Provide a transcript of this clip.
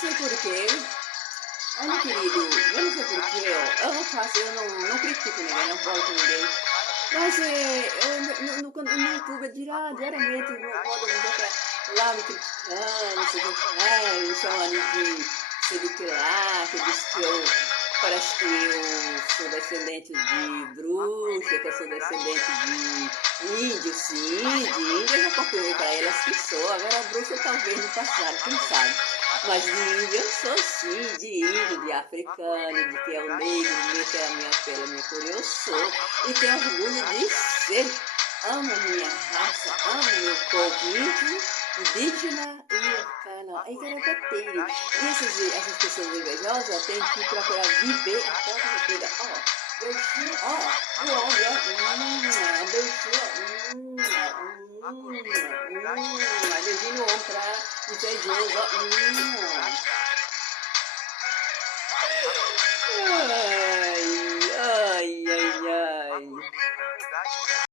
sei por quê. Olha, querido, eu não sei por quê, ó. Eu não faço, eu não critico ninguém, não falo com ninguém. Mas no YouTube, diariamente, roda um boca lá me criticando, não sei o que, me chamando de sei do que lá, que diz que eu parece que eu sou descendente de bruxa, que eu sou descendente de índio, sim, de índio eu já confirmei para elas que sou, agora bruxa talvez no passado, quem sabe. Mas de índio eu sou sim, de índio, de africano, de que é o negro, que é a minha pele, a minha cor, eu sou. E tenho orgulho de ser. Amo minha raça, amo meu povo índio, indígena e cana, e caracateiro. E essas pessoas invejosas têm que procurar viver a própria vida. Ó, beijinho, ó, no ombro, ó, beijinho, beijinho no ombro pra invejoso, ó,